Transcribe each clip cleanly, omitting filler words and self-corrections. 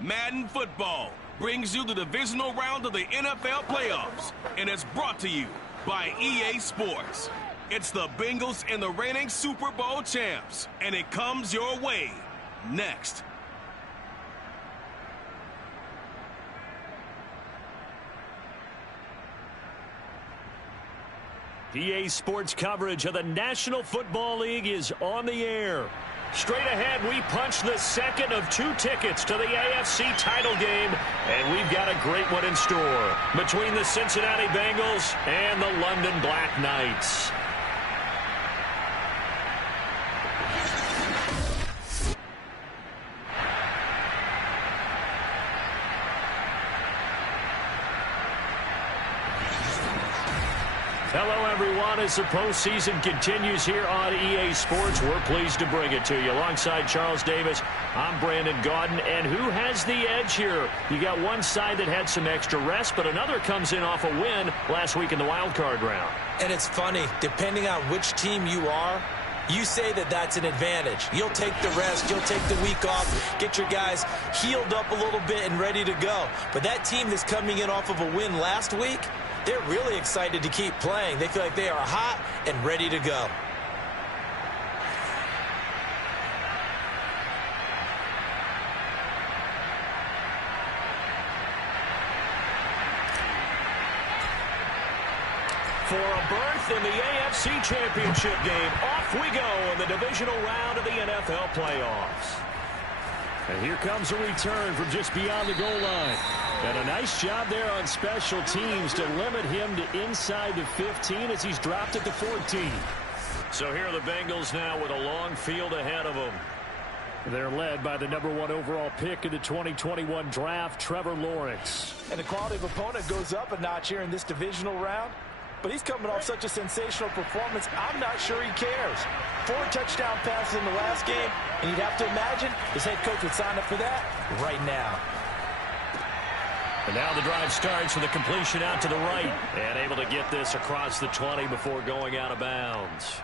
Madden Football brings you the divisional round of the NFL playoffs, and it's brought to you by EA Sports. It's the Bengals and the reigning Super Bowl champs, and it comes your way next. EA Sports coverage of the National Football League is on the air. Straight ahead, we punch the second of 2 tickets to the AFC title game, and we've got a great one in store between the Cincinnati Bengals and the London Black Knights. Hello, everyone. As the postseason continues here on EA Sports, we're pleased to bring it to you. Alongside Charles Davis, I'm Brandon Gaudin. And who has the edge here? You got one side that had some extra rest, but another comes in off a win last week in the wild card round. And it's funny, depending on which team you are, you say that that's an advantage. You'll take the rest, you'll take the week off, get your guys healed up a little bit and ready to go. But that team that's coming in off of a win last week, they're really excited to keep playing. They feel like they are hot and ready to go. For a berth in the AFC Championship game, off we go in the divisional round of the NFL playoffs. And here comes a return from just beyond the goal line. And a nice job there on special teams to limit him to inside the 15 as he's dropped it to 14. So here are the Bengals now with a long field ahead of them. They're led by the #1 overall pick in the 2021 draft, Trevor Lawrence. And the quality of opponent goes up a notch here in this divisional round. But he's coming off such a sensational performance, I'm not sure he cares. 4 touchdown passes in the last game, and you'd have to imagine his head coach would sign up for that right now. And now the drive starts with a completion out to the right. And able to get this across the 20 before going out of bounds.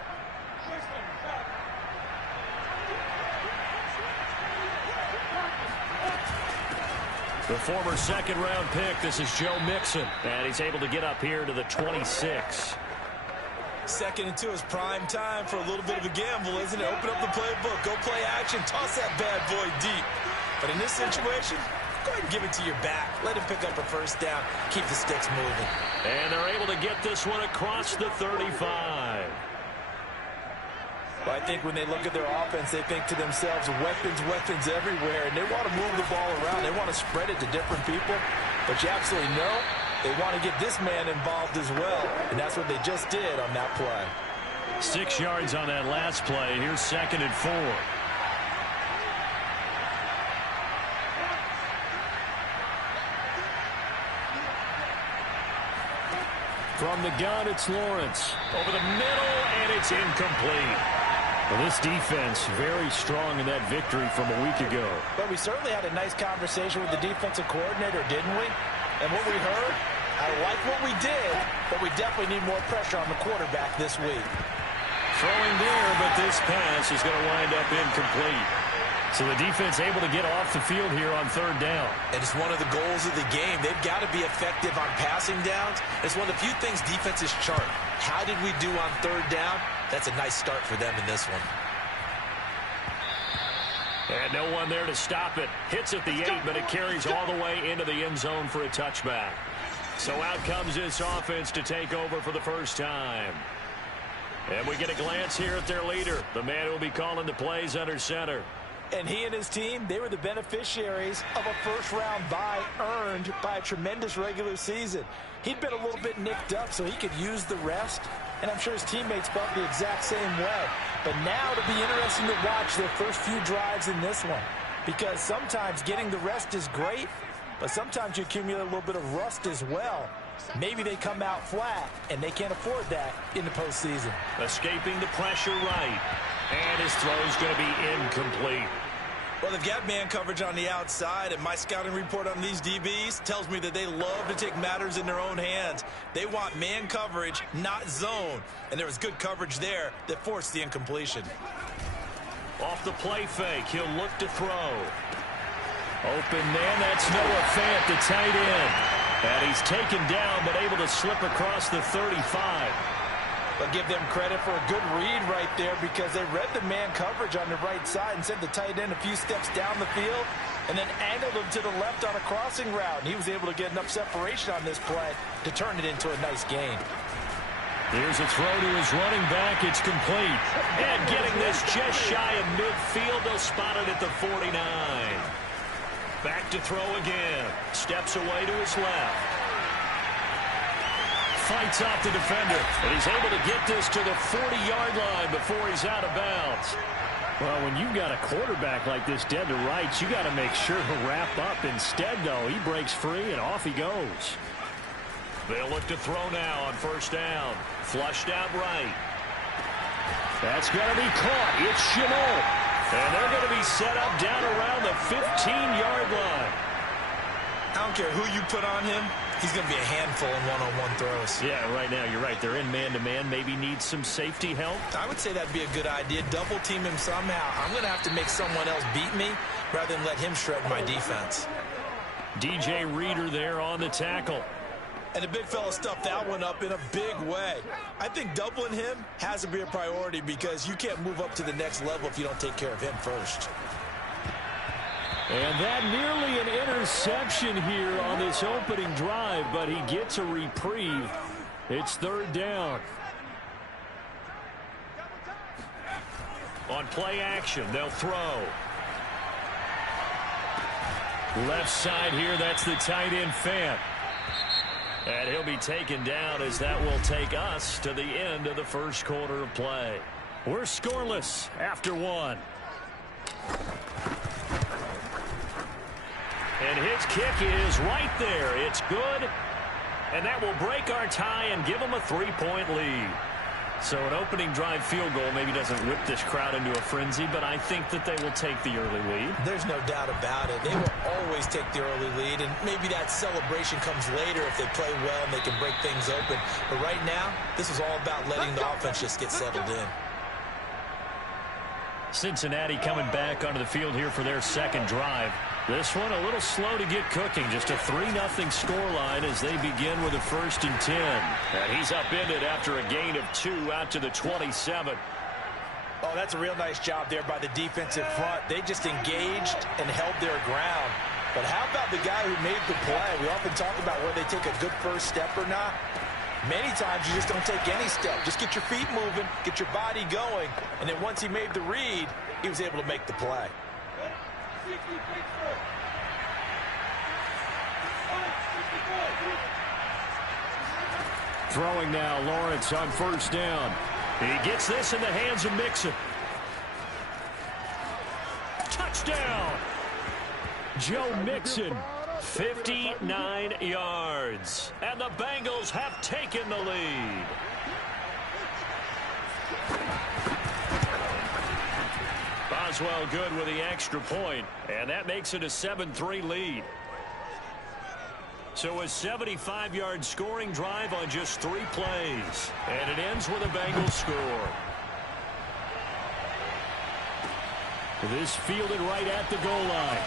The former second-round pick, this is Joe Mixon. And he's able to get up here to the 26. 2nd and 2 is prime time for a little bit of a gamble, isn't it? Open up the playbook, go play action, toss that bad boy deep. But in this situation, go ahead and give it to your back. Let him pick up a first down, keep the sticks moving. And they're able to get this one across the 35. Well, I think when they look at their offense, they think to themselves, weapons, weapons everywhere. And they want to move the ball around. They want to spread it to different people. But you absolutely know they want to get this man involved as well. And that's what they just did on that play. 6 yards on that last play. Here's 2nd and 4. From the gun, it's Lawrence. Over the middle, and it's incomplete. Well, this defense very strong in that victory from a week ago. But we certainly had a nice conversation with the defensive coordinator, didn't we? And what we heard, I like what we did, but we definitely need more pressure on the quarterback this week. Throwing there, but this pass is going to wind up incomplete. So the defense able to get off the field here on 3rd down. And it's one of the goals of the game. They've got to be effective on passing downs. It's one of the few things defenses chart. How did we do on 3rd down? That's a nice start for them in this one. And no one there to stop it. Hits at the 8, but it carries all the way into the end zone for a touchback. So out comes this offense to take over for the first time. And we get a glance here at their leader, the man who will be calling the plays under center. And he and his team, they were the beneficiaries of a first-round bye earned by a tremendous regular season. He'd been a little bit nicked up, so he could use the rest. And I'm sure his teammates felt the exact same way. But now it'll be interesting to watch their first few drives in this one. Because sometimes getting the rest is great, but sometimes you accumulate a little bit of rust as well. Maybe they come out flat, and they can't afford that in the postseason. Escaping the pressure right. And his throw's going to be incomplete. Well, they've got man coverage on the outside, and my scouting report on these DBs tells me that they love to take matters in their own hands. They want man coverage, not zone. And there was good coverage there that forced the incompletion. Off the play fake, he'll look to throw. Open man, that's Noah Fant, the tight end. And he's taken down, but able to slip across the 35. But give them credit for a good read right there because they read the man coverage on the right side and sent the tight end a few steps down the field and then angled him to the left on a crossing route. And he was able to get enough separation on this play to turn it into a nice gain. Here's a throw to his running back. It's complete. And getting this just shy of midfield. They'll spot it at the 49. Back to throw again. Steps away to his left. Fights off the defender. And he's able to get this to the 40-yard line before he's out of bounds. Well, when you've got a quarterback like this dead to rights, you got to make sure to wrap up. Instead, though, he breaks free and off he goes. They'll look to throw now on first down. Flushed out right. That's going to be caught. It's Chenault. And they're going to be set up down around the 15-yard line. I don't care who you put on him. He's going to be a handful in one-on-one throws. Yeah, right now, you're right. They're in man-to-man. Maybe need some safety help. I would say that'd be a good idea. Double team him somehow. I'm going to have to make someone else beat me rather than let him shred my defense. DJ Reader there on the tackle. And the big fella stuffed that one up in a big way. I think doubling him has to be a priority because you can't move up to the next level if you don't take care of him first. And that nearly an interception here on this opening drive, but he gets a reprieve. It's third down. On play action, they'll throw. Left side here, that's the tight end Fant. And he'll be taken down as that will take us to the end of the first quarter of play. We're scoreless after one. And his kick is right there. It's good. And that will break our tie and give them a 3-point lead. So an opening drive field goal maybe doesn't whip this crowd into a frenzy, but I think that they will take the early lead. There's no doubt about it. They will always take the early lead, and maybe that celebration comes later if they play well and they can break things open. But right now, this is all about letting the offense just get settled in. Cincinnati coming back onto the field here for their second drive. This one a little slow to get cooking. Just a 3-0 scoreline as they begin with a 1st and 10. And he's upended after a gain of 2 out to the 27. Oh, that's a real nice job there by the defensive front. They just engaged and held their ground. But how about the guy who made the play? We often talk about whether they take a good first step or not. Many times you just don't take any step. Just get your feet moving, get your body going, and then once he made the read, he was able to make the play. Throwing now, Lawrence on first down. He gets this in the hands of Mixon. Touchdown! Joe Mixon, 59 yards. And the Bengals have taken the lead. Boswell good with the extra point, and that makes it a 7-3 lead. So a 75-yard scoring drive on just 3 plays, and it ends with a Bengals score. This fielded right at the goal line.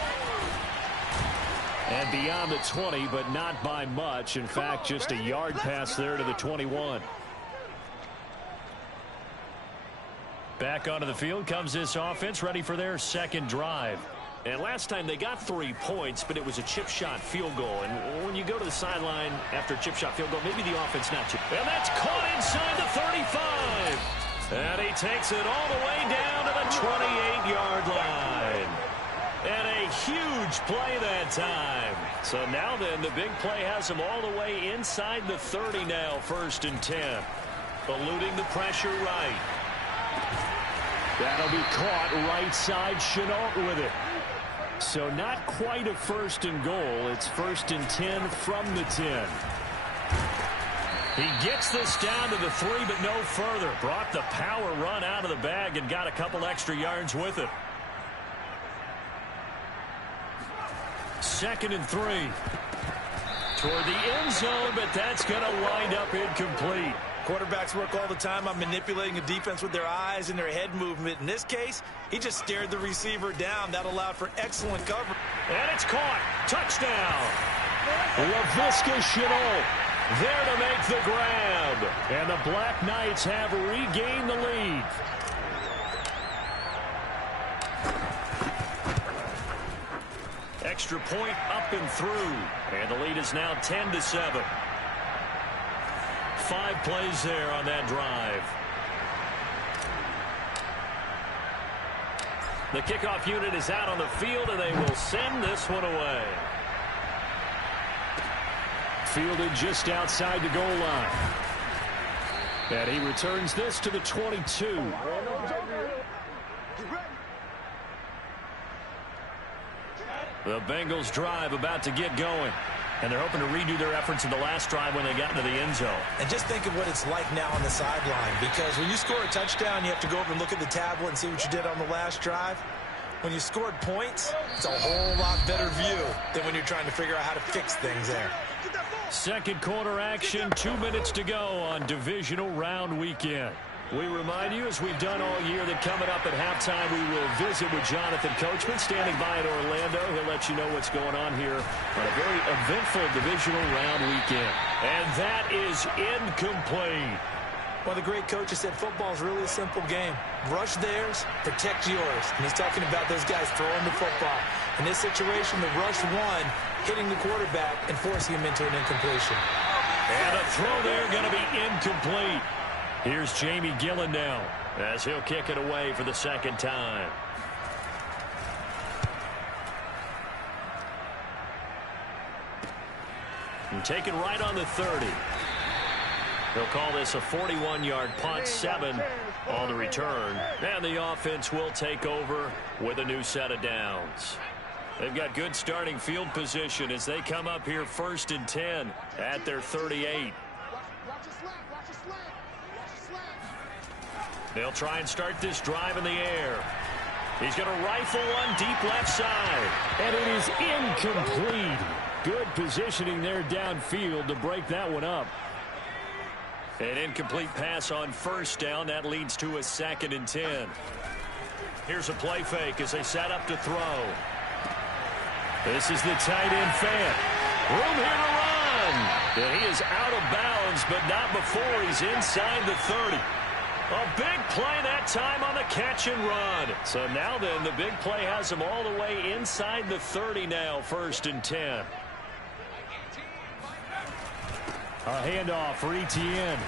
And beyond the 20, but not by much. In fact, just a yard pass there to the 21. Back onto the field comes this offense, ready for their second drive. And last time they got 3 points, but it was a chip shot field goal. And when you go to the sideline after a chip shot field goal, maybe the offense not too. And that's caught inside the 35. And he takes it all the way down to the 28-yard line. And a huge play that time. So now then, the big play has him all the way inside the 30 now, 1st and 10. Eluding the pressure right. That'll be caught right side. Chenault with it. So not quite a 1st and goal. It's 1st and 10 from the 10. He gets this down to the 3, but no further. Brought the power run out of the bag and got a couple extra yards with it. 2nd and 3. Toward the end zone, but that's going to wind up incomplete. Quarterbacks work all the time on manipulating a defense with their eyes and their head movement. In this case, he just stared the receiver down. That allowed for excellent coverage. And it's caught. Touchdown. LaVisca Chenault there to make the grab. And the Black Knights have regained the lead. Extra point up and through. And the lead is now 10-7. 5 plays there on that drive. The kickoff unit is out on the field, and they will send this one away. Fielded just outside the goal line. And he returns this to the 22. The Bengals drive about to get going. And they're hoping to redo their efforts in the last drive when they got into the end zone. And just think of what it's like now on the sideline. Because when you score a touchdown, you have to go over and look at the tablet and see what you did on the last drive. When you scored points, it's a whole lot better view than when you're trying to figure out how to fix things there. Second quarter action, 2 minutes to go on Divisional Round Weekend. We remind you, as we've done all year, that coming up at halftime, we will visit with Jonathan Coachman standing by in Orlando. He'll let you know what's going on here on a very eventful Divisional Round Weekend. And that is incomplete. One of the great coaches said football is really a simple game. Rush theirs, protect yours. And he's talking about those guys throwing the football. In this situation, the rush one, hitting the quarterback and forcing him into an incompletion. And a throw there going to be incomplete. Here's Jamie Gillen now as he'll kick it away for the second time. And take it right on the 30. They'll call this a 41-yard punt, 7 on the return. And the offense will take over with a new set of downs. They've got good starting field position as they come up here 1st and 10 at their 38. They'll try and start this drive in the air. He's going to rifle one deep left side. And it is incomplete. Good positioning there downfield to break that one up. An incomplete pass on 1st down. That leads to a 2nd and 10. Here's a play fake as they set up to throw. This is the tight end fan. Room here to run. And he is out of bounds, but not before he's inside the 30. A big play that time on the catch and run. So now then, the big play has him all the way inside the 30 now, 1st and 10. A handoff for Etienne.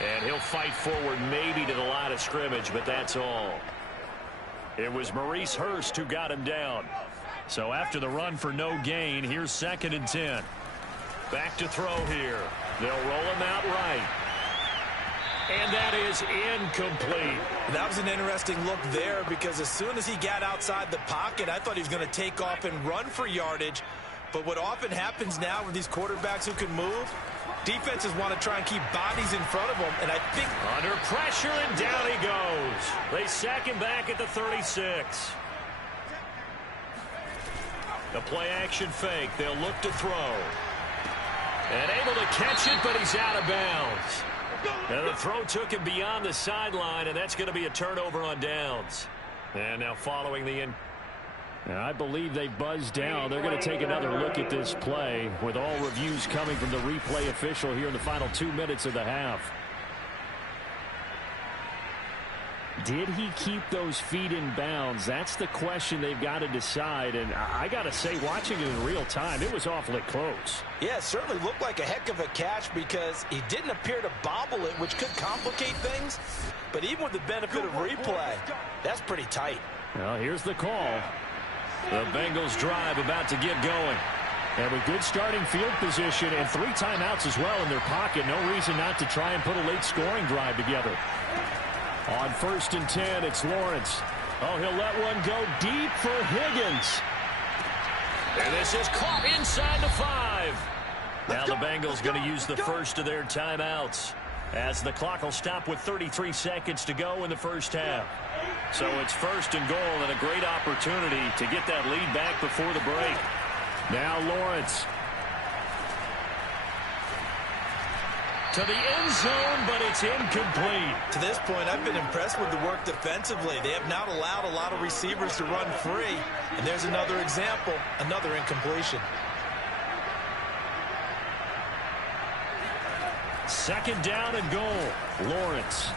And he'll fight forward maybe to the line of scrimmage, but that's all. It was Maurice Hurst who got him down. So after the run for no gain, here's 2nd and 10. Back to throw here. They'll roll him out right. And that is incomplete. That was an interesting look there because as soon as he got outside the pocket, I thought he was going to take off and run for yardage. But what often happens now with these quarterbacks who can move, defenses want to try and keep bodies in front of them. And I think under pressure, and down he goes. They sack him back at the 36. The play action fake. They'll look to throw. And able to catch it, but he's out of bounds. And the throw took him beyond the sideline, and that's going to be a turnover on downs. And now following the in. I believe they buzzed down. They're going to take another look at this play with all reviews coming from the replay official here in the final 2 minutes of the half. Did he keep those feet in bounds? That's the question they've got to decide. And I got to say, watching it in real time, it was awfully close. Yeah, it certainly looked like a heck of a catch because he didn't appear to bobble it, which could complicate things. But even with the benefit of replay, that's pretty tight. Well, here's the call. The Bengals drive about to get going. And with good starting field position and 3 timeouts as well in their pocket, no reason not to try and put a late scoring drive together. On 1st and 10, it's Lawrence. Oh, he'll let one go deep for Higgins. And this is caught inside the 5. Now the Bengals going to use the first of their timeouts as the clock will stop with 33 seconds to go in the first half. So it's 1st and goal and a great opportunity to get that lead back before the break. Now Lawrence. to the end zone, but it's incomplete. To this point, I've been impressed with the work defensively. They have not allowed a lot of receivers to run free. And there's another example, another incompletion. Second down and goal. Lawrence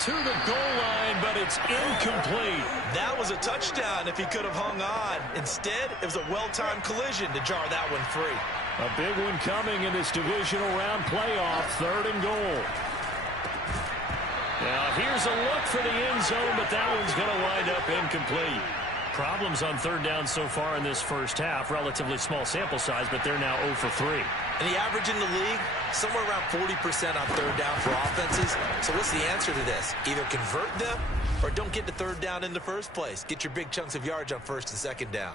to the goal line, but it's incomplete. That was a touchdown if he could have hung on. Instead, it was a well-timed collision to jar that one free. A big one coming in this divisional round playoff, third and goal. Now, here's a look for the end zone, but that one's going to wind up incomplete. Problems on third down so far in this first half. Relatively small sample size, but they're now 0 for 3. And the average in the league, somewhere around 40% on third down for offenses. So what's the answer to this? Either convert them or don't get the third down in the first place. Get your big chunks of yards on first and second down.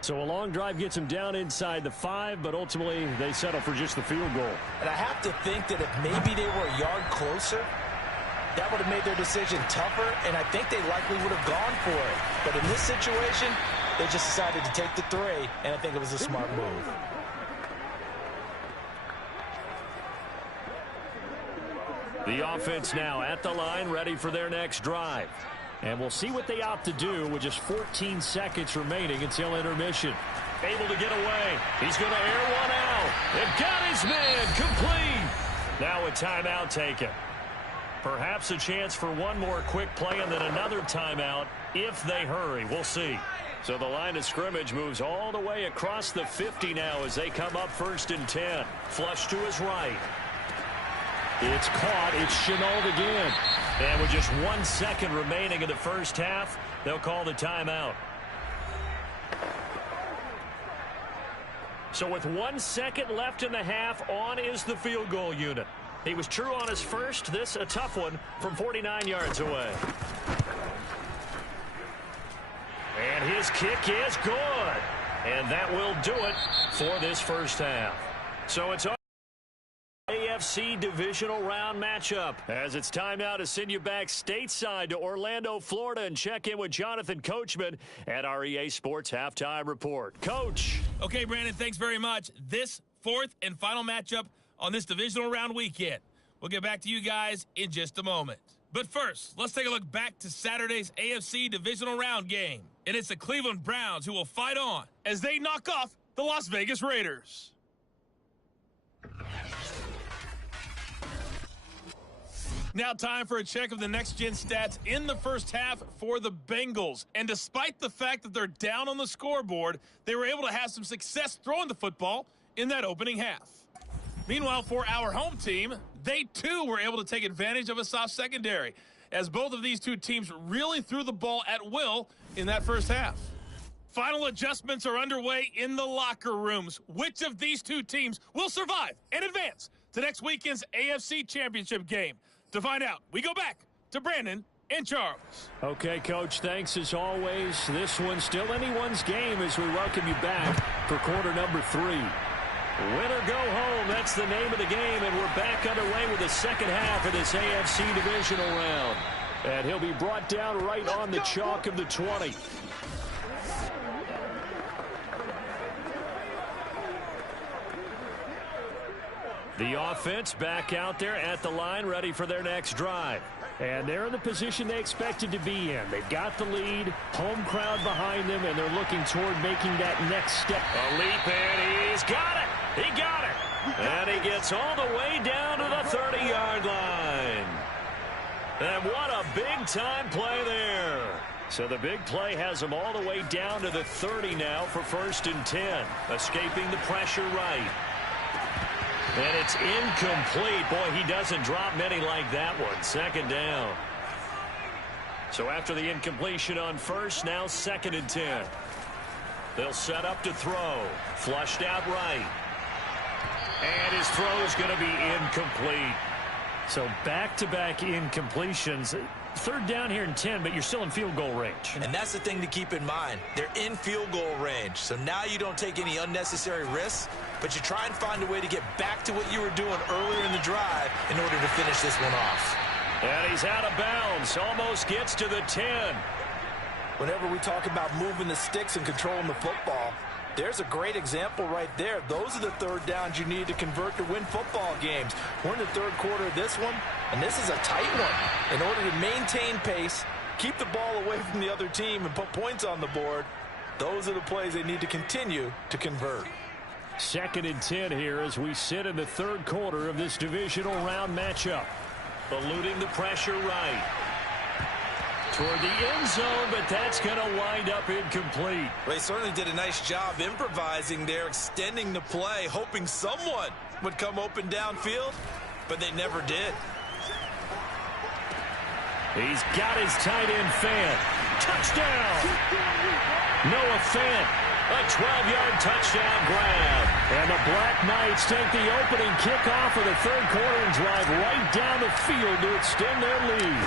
So a long drive gets them down inside the 5, but ultimately they settle for just the field goal. And I have to think that if maybe they were a yard closer, that would have made their decision tougher, and I think they likely would have gone for it. But in this situation, they just decided to take the 3, and I think it was a smart move. The offense now at the line, ready for their next drive. And we'll see what they opt to do with just 14 seconds remaining until intermission. Able to get away. He's going to air one out. And got his man complete. Now a timeout taken. Perhaps a chance for one more quick play and then another timeout if they hurry. We'll see. So the line of scrimmage moves all the way across the 50 now as they come up 1st and 10. Flush to his right. It's caught. It's Chenault again. And with just 1 second remaining in the first half, they'll call the timeout. So with 1 second left in the half, on is the field goal unit. He was true on his first. This a tough one from 49 yards away. And his kick is good. And that will do it for this first half. So it's our AFC Divisional Round matchup. As it's time now to send you back stateside to Orlando, Florida, and check in with Jonathan Coachman at our EA Sports Halftime Report. Coach. Okay, Brandon, thanks very much. This fourth and final matchup on this Divisional Round weekend. We'll get back to you guys in just a moment. But first, let's take a look back to Saturday's AFC Divisional Round game. And it's the Cleveland Browns who will fight on as they knock off the Las Vegas Raiders. Now time for a check of the next-gen stats in the first half for the Bengals. And despite the fact that they're down on the scoreboard, they were able to have some success throwing the football in that opening half. Meanwhile, for our home team, they too were able to take advantage of a soft secondary, as both of these two teams really threw the ball at will in that first half. Final adjustments are underway in the locker rooms. Which of these two teams will survive and advance to next weekend's AFC Championship game? To find out, we go back to Brandon and Charles. Okay, Coach, thanks as always. This one's still anyone's game as we welcome you back for quarter number 3. Win or go home, that's the name of the game, and we're back underway with the second half of this AFC Divisional Round. And he'll be brought down right on the chalk of the 20. The offense back out there at the line, ready for their next drive. And they're in the position they expected to be in. They've got the lead, home crowd behind them, and they're looking toward making that next step. A leap, and he's got it. He got it. And he gets all the way down to the 30-yard line. And what a big-time play there. So the big play has him all the way down to the 30 now for 1st and 10. Escaping the pressure right. And it's incomplete. Boy, he doesn't drop many like that one. Second down. So after the incompletion on first, now 2nd and 10. They'll set up to throw. Flushed out right. And his throw is going to be incomplete. So back-to-back incompletions. 3rd down here and 10, but you're still in field goal range. And that's the thing to keep in mind. They're in field goal range. So now you don't take any unnecessary risks, but you try and find a way to get back to what you were doing earlier in the drive in order to finish this one off. And he's out of bounds. Almost gets to the 10. Whenever we talk about moving the sticks and controlling the football, There's a great example right there. Those are the third downs you need to convert to win football games. We're in the third quarter of this one, and this is a tight one. In order to maintain pace, keep the ball away from the other team, and put points on the board, those are the plays they need to continue to convert. 2nd and 10 here as we sit in the third quarter of this divisional round matchup. Eluding the pressure right. Toward the end zone, but that's going to wind up incomplete. They certainly did a nice job improvising there, extending the play, hoping someone would come open downfield, but they never did. He's got his tight end Fant. Touchdown! Noah Fant, a 12-yard touchdown grab. And the Black Knights take the opening kickoff of the third quarter and drive right down the field to extend their lead.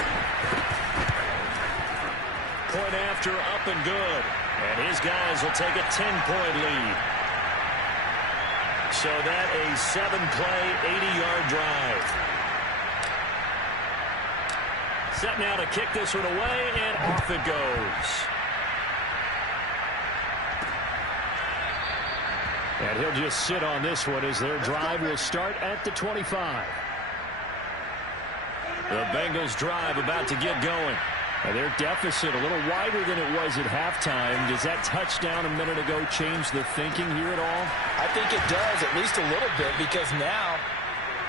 Point after, up and good. And his guys will take a 10-point lead. So that a 7-play, 80-yard drive. Set now to kick this one away, and off it goes. And he'll just sit on this one as their drive will start at the 25. The Bengals drive about to get going. And their deficit a little wider than it was at halftime. Does that touchdown a minute ago change the thinking here at all? I think it does, at least a little bit, because now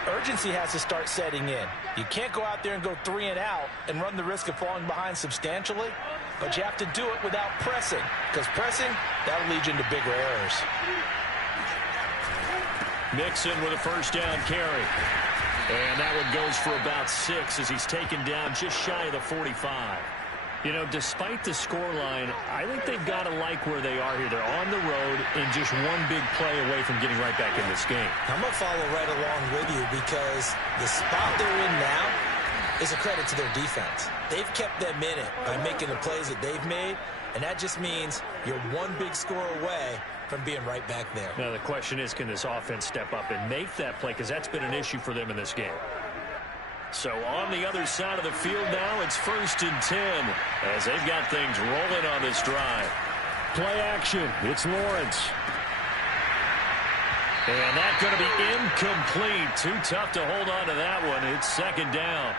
urgency has to start setting in. You can't go out there and go 3 and out and run the risk of falling behind substantially, but you have to do it without pressing, because pressing, that'll lead you into bigger errors. Mixon with a first down carry. And that one goes for about 6 as he's taken down just shy of the 45. You know, despite the scoreline, I think they've got to like where they are here. They're on the road and just one big play away from getting right back in this game. I'm going to follow right along with you because the spot they're in now is a credit to their defense. They've kept them in it by making the plays that they've made, and that just means you're one big score away from being right back there. Now the question is, can this offense step up and make that play? Because that's been an issue for them in this game. So on the other side of the field now, it's 1st and 10 as they've got things rolling on this drive. Play action. It's Lawrence. And that's going to be incomplete. Too tough to hold on to that one. It's 2nd down.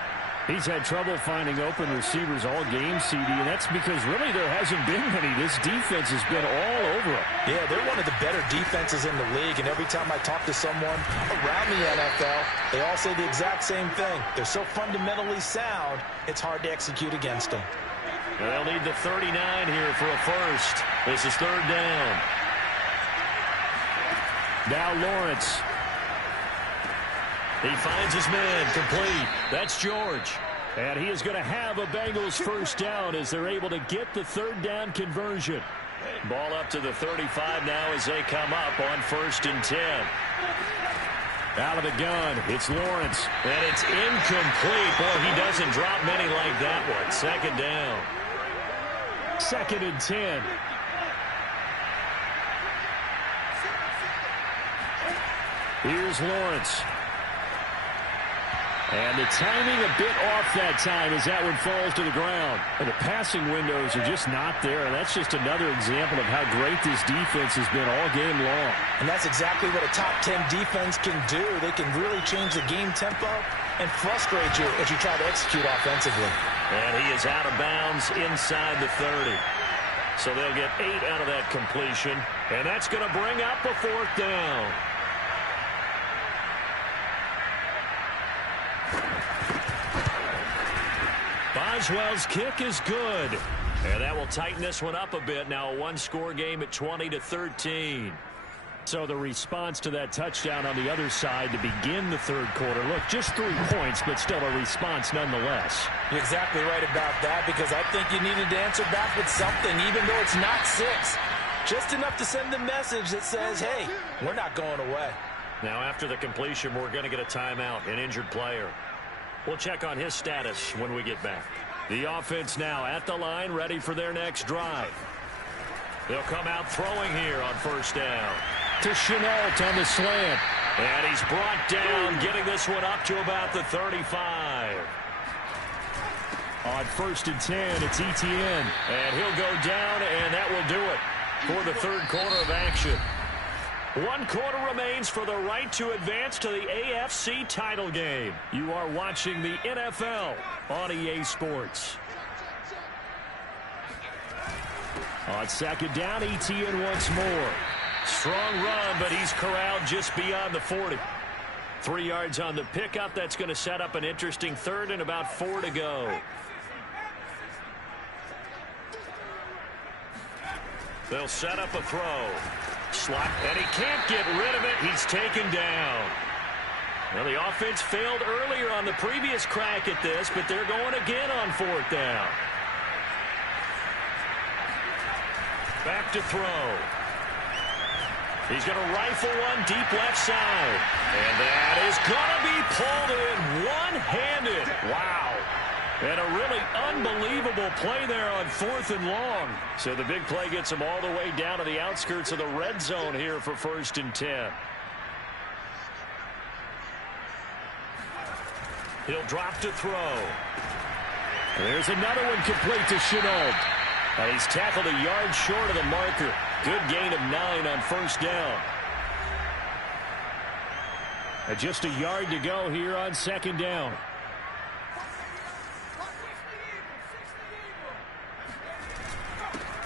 He's had trouble finding open receivers all game, CD, and that's because really there hasn't been many. This defense has been all over him. Yeah, they're one of the better defenses in the league, and every time I talk to someone around the NFL, they all say the exact same thing. They're so fundamentally sound, it's hard to execute against them. And they'll need the 39 here for a first. This is 3rd down. Now Lawrence. He finds his man, complete. That's George. And he is going to have a Bengals first down as they're able to get the 3rd down conversion. Ball up to the 35 now as they come up on 1st and 10. Out of the gun, it's Lawrence. And it's incomplete. Boy, he doesn't drop many like that one. 2nd down. 2nd and 10. Here's Lawrence. And the timing a bit off that time as that one falls to the ground. And the passing windows are just not there. And that's just another example of how great this defense has been all game long. And that's exactly what a top 10 defense can do. They can really change the game tempo and frustrate you as you try to execute offensively. And he is out of bounds inside the 30. So they'll get 8 out of that completion. And that's going to bring up a 4th down. Boswell's kick is good. And that will tighten this one up a bit. Now a one-score game at 20-13. So the response to that touchdown on the other side to begin the third quarter. Look, just 3 points, but still a response nonetheless. You're exactly right about that, because I think you needed to answer back with something, even though it's not 6. Just enough to send the message that says, hey, we're not going away. Now after the completion, we're going to get a timeout, an injured player. We'll check on his status when we get back. The offense now at the line, ready for their next drive. They'll come out throwing here on 1st down. To Chenault on the slant. And he's brought down, getting this one up to about the 35. On 1st and 10, it's Etienne. And he'll go down, and that will do it. for the third quarter of action. 1 quarter remains for the right to advance to the AFC title game. You are watching the NFL on EA Sports. On second down, Etienne once more. Strong run, but he's corralled just beyond the 40. 3 yards on the pickup. That's going to set up an interesting third and about 4 to go. They'll set up a throw. Slot, and he can't get rid of it. He's taken down. Well, the offense failed earlier on the previous crack at this, but they're going again on 4th down. Back to throw. He's going to rifle one deep left side. And that is going to be pulled in one-handed. Wow. And a really unbelievable play there on 4th and long. So the big play gets him all the way down to the outskirts of the red zone here for 1st and 10. He'll drop to throw. There's another one complete to Chenault. And he's tackled a yard short of the marker. Good gain of 9 on 1st down. And just a yard to go here on 2nd down.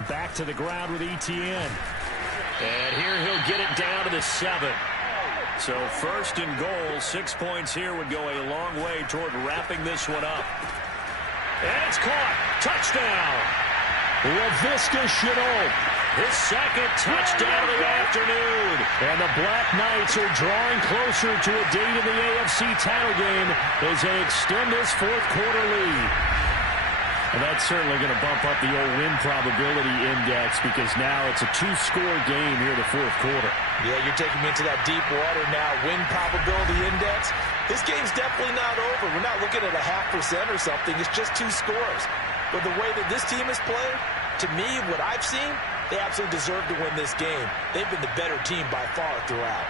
Back to the ground with Etienne. And here he'll get it down to the 7. So 1st and goal, 6 points here would go a long way toward wrapping this one up. And it's caught. Touchdown. LaVisca Chenault. His 2nd touchdown of the afternoon. And the Black Knights are drawing closer to a date in the AFC title game as they extend this 4th quarter lead. And that's certainly going to bump up the old win probability index because now it's a 2-score game here in the 4th quarter. Yeah, you're taking me into that deep water now. Win probability index. This game's definitely not over. We're not looking at a 0.5% or something. It's just 2 scores. But the way that this team is playing, to me, what I've seen, they absolutely deserve to win this game. They've been the better team by far throughout.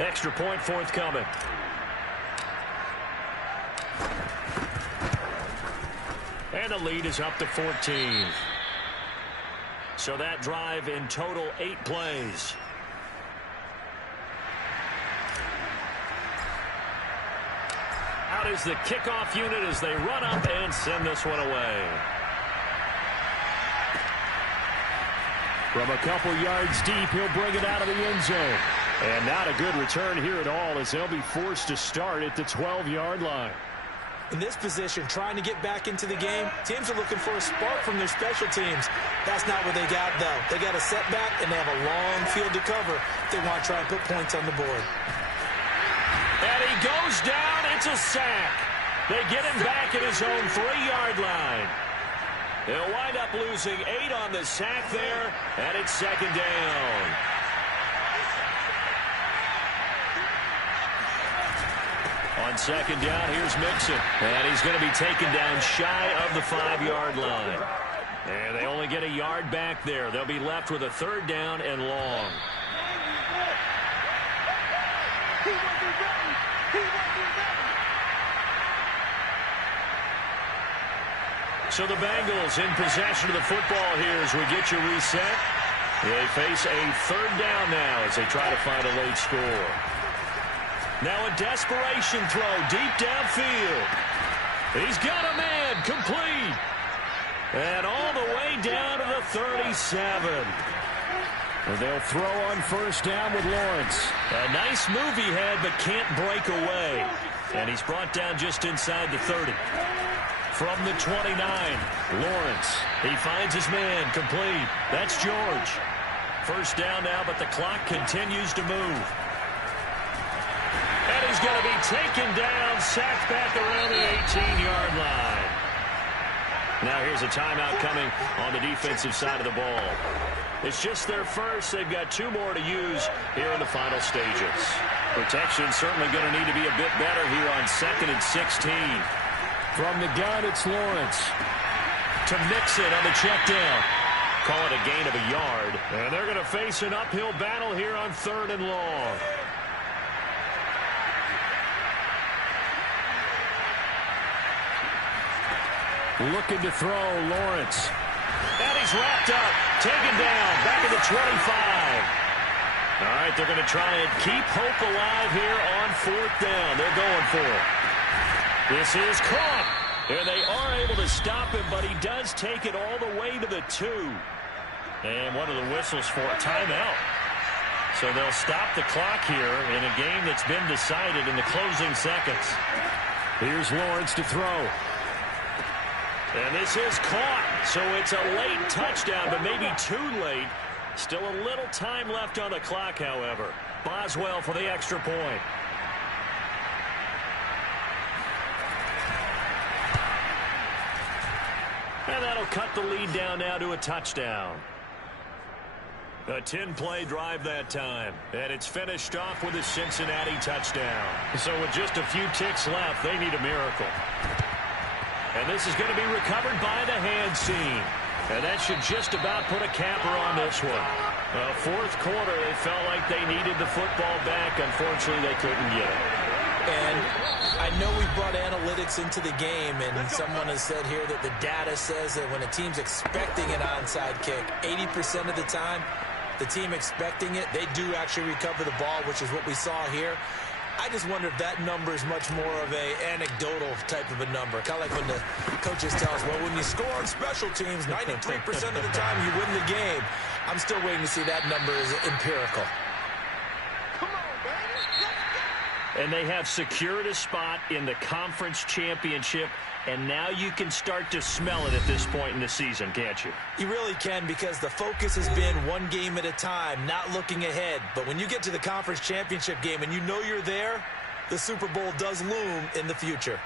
Extra point forthcoming. And the lead is up to 14. So that drive in total 8 plays. Out is the kickoff unit as they run up and send this one away. From a couple yards deep, he'll bring it out of the end zone. And not a good return here at all as they'll be forced to start at the 12-yard line. In this position, trying to get back into the game, teams are looking for a spark from their special teams. That's not what they got, though. They got a setback, and they have a long field to cover if they want to try and put points on the board. And he goes down. It's a sack. They get him back at his own 3-yard line. They'll wind up losing 8 on the sack there, and it's 2nd down. On 2nd down, here's Mixon. And he's going to be taken down shy of the 5-yard line. And they only get a yard back there. They'll be left with a 3rd down and long. So the Bengals in possession of the football here as we get you reset. They face a 3rd down now as they try to find a late score. Now a desperation throw deep downfield. He's got a man complete. And all the way down to the 37. And they'll throw on 1st down with Lawrence. A nice move he had but can't break away. And he's brought down just inside the 30. From the 29, Lawrence. He finds his man complete. That's George. 1st down now, but the clock continues to move. And he's going to be taken down, sacked back around the 18-yard line. Now here's a timeout coming on the defensive side of the ball. It's just their first. They've got 2 more to use here in the final stages. Protection certainly going to need to be a bit better here on 2nd and 16. From the gun, it's Lawrence. To Mixon on the check down. Call it a gain of a yard. And they're going to face an uphill battle here on 3rd and long. Looking to throw, Lawrence. And he's wrapped up, taken down, back at the 25. All right, they're going to try and keep hope alive here on 4th down. They're going for it. This is caught. And they are able to stop him, but he does take it all the way to the 2. And one of the whistles for a timeout. So they'll stop the clock here in a game that's been decided in the closing seconds. Here's Lawrence to throw. And this is caught. So it's a late touchdown, but maybe too late. Still a little time left on the clock, however. Boswell for the extra point. And that'll cut the lead down now to a touchdown. A 10-play drive that time. And it's finished off with a Cincinnati touchdown. So with just a few ticks left, they need a miracle. And this is going to be recovered by the hands team. And that should just about put a capper on this one. Well, 4th quarter, they felt like they needed the football back. Unfortunately, they couldn't get it. And I know we brought analytics into the game, and someone has said here that the data says that when a team's expecting an onside kick, 80% of the time, the team expecting it, they do actually recover the ball, which is what we saw here. I just wonder if that number is much more of a anecdotal type of a number. Kind of like when the coaches tell us, well, when you score on special teams, 93% of the time you win the game. I'm still waiting to see that number is empirical. And they have secured a spot in the conference championship, and now you can start to smell it at this point in the season, can't you? You really can, because the focus has been one game at a time, not looking ahead. But when you get to the conference championship game and you know you're there, the Super Bowl does loom in the future.